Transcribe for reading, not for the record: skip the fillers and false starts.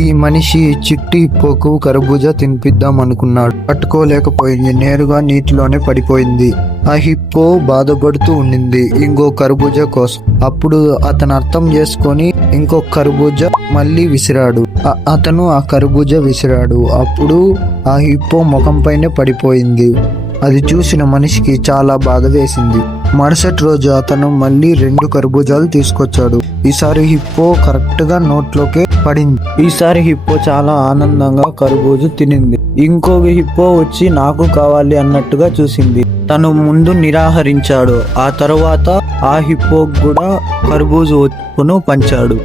ఈ మనిషి చిట్టి హిప్పోకు కర్బూజా తినిపిద్దాం అనుకున్నాడు. పట్టుకోలేకపోయింది. నేరుగా నీటిలోనే పడిపోయింది. ఆ హిప్పో బాధపడుతూ ఉండింది ఇంకో కర్బూజా కోసం. అప్పుడు అతను అర్థం చేసుకొని ఇంకో కర్బూజా మళ్ళీ విసిరాడు. అతను ఆ కర్బూజా విసిరాడు. అప్పుడు ఆ హిప్పో ముఖం పైనే పడిపోయింది. అది చూసిన మనిషికి చాలా బాధ వేసింది. మరుసటి రోజు అతను మళ్ళీ 2 కర్బూజాలు తీసుకొచ్చాడు. ఈసారి హిప్పో కరెక్ట్ గా నోట్లోకే పడింది. ఈసారి హిప్పో చాలా ఆనందంగా కర్బూజా తినింది. ఇంకొక హిప్పో వచ్చి నాకు కావాలి అన్నట్టుగా చూసింది. తను ముందు నిరాకరించాడు. ఆ తరువాత ఆ హిప్పో కూడా కర్బూజాను పంచాడు.